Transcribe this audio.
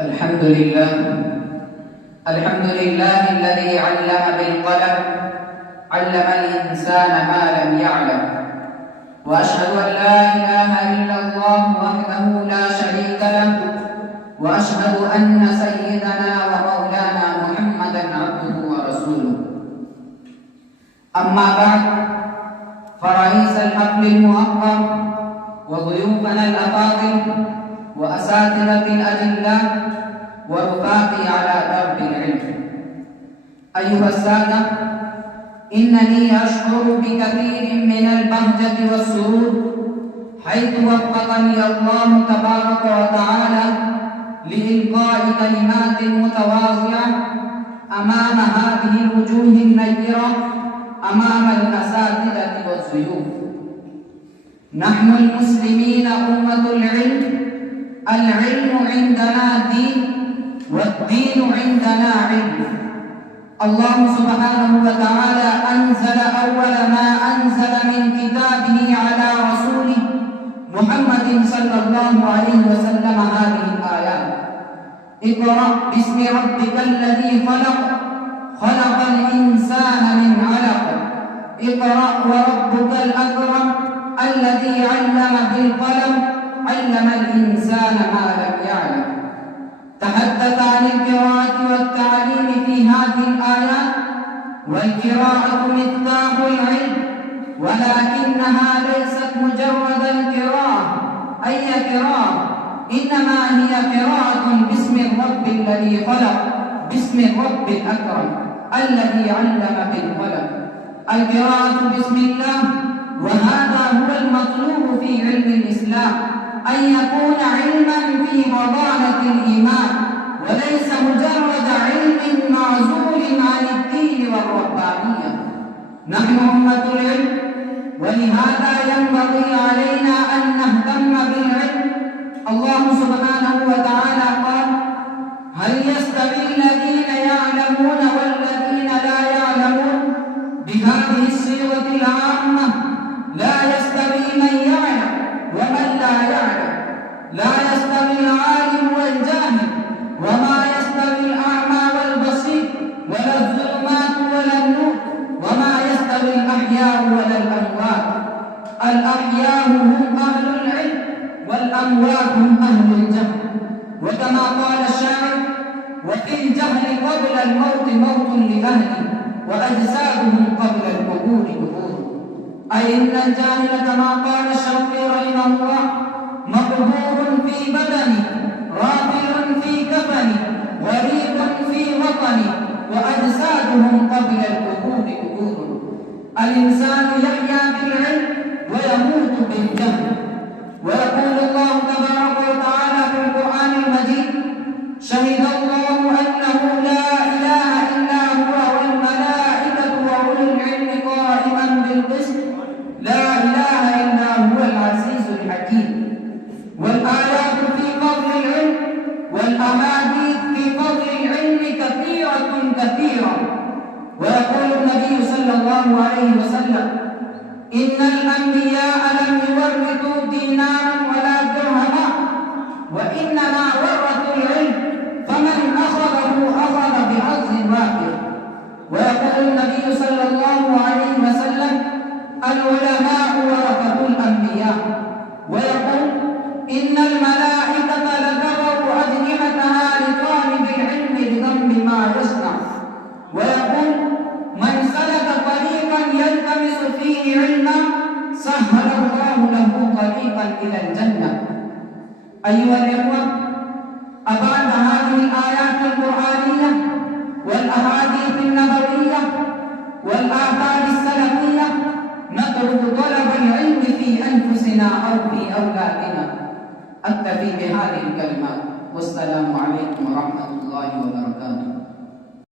الحمد لله الذي علم بالقلم، علم الإنسان ما لم يعلم. وأشهد أن لا إله إلا الله وحده لا شريك له، وأشهد أن سيدنا ومولانا محمدا عبده ورسوله. أما بعد، فرئيس الحفل المؤقر وضيوفنا الأفاضل وأساتذة الأجلاء ورفاقي على درب العلم، أيها السادة، إنني أشعر بكثير من البهجة والسرور حيث وفقني الله تبارك وتعالى لإلقاء كلمات متواضعة أمام هذه الوجوه النيرة، أمام الأساتذة والضيوف. نحن المسلمين أمة العلم عندنا دين، والدين عندنا علم. الله سبحانه وتعالى أنزل أول ما أنزل من كتابه على رسوله محمد صلى الله عليه وسلم هذه الآيات: اقرأ باسم ربك الذي خلق، خلق الإنسان من علق، اقرأ وربك الأكرم الذي علم بالقلم، علم الإنسان ما لم يعلم. تحدث عن القراءة والتعليم في هذه الآيات، والقراءة مفتاح العلم، ولكنها ليست مجرد القراءة أي قراءة، إنما هي قراءة باسم الرب الذي خلق، باسم الرب الأكرم الذي علم بالقلم. القراءة باسم الله، وهذا هو المطلوب في علم الإسلام، أن يكون علما في حضانة الإيمان، وليس مجرد علم معزول عن الدين والربانية. نحن أمة العلم، ولهذا ينبغي علينا أن نهتم بالعلم. الله سبحانه وتعالى قال: هل يستوي الذين يعلمون والذين لا يعلمون؟ بهذه الصيغة العامة: لا يستوي من يعلم ومن لا يعلم، لا يستوي العالم والجاهل، وما يستوي الأعمى والبصير، ولا الظلمات ولا النور، وما يستوي الأحياء ولا الأموات. الأحياء هم أهل العلم، والأموات هم أهل الجهل. وكما قال الشاعر: وفي الجهل قبل الموت موت لأهله، وأجسادهم قبل القبور قبور. أي إن الجاهل كما قال الشافعي رحمه الله: مقبور في بدني، رافل في كفني، غريب في وطني، وأجسادهم قبل القبور قبور. الإنسان يحيا بالعلم ويموت بالجهل. ويقول الله تبارك وتعالى في القرآن المجيد: شهد الله أنه لا إله إلا هو والملائكة وأولو العلم قائما بالقسط، لا إله إلا هو العزيز الحكيم. والآيات في فضل العلم والأحاديث في فضل العلم كثيرة. ويقول النبي صلى الله عليه وسلم: إن الأنبياء لم يورثوا دينارا ولا درهما، وإنما ورثوا العلم، فمن أخذه أخذ بحظ وافر. ويقول النبي صلى الله عليه وسلم: العلماء ورثة الأنبياء. ويقول: إن الملائكة لتضع أجنحتها لطالب العلم بذنب ما يصنع. ويقول: من سلك طريقا يلتمس فيه علما سهل الله له طريقا إلى الجنة. أيها الإخوة، أبعد هذه الآيات القرآنية والأحاديث النبوية والآثار السلفية نترك طلب العلم في أنفسنا أو في أولادنا. أكتفي بهذه الكلمات، والسلام عليكم ورحمة الله وبركاته.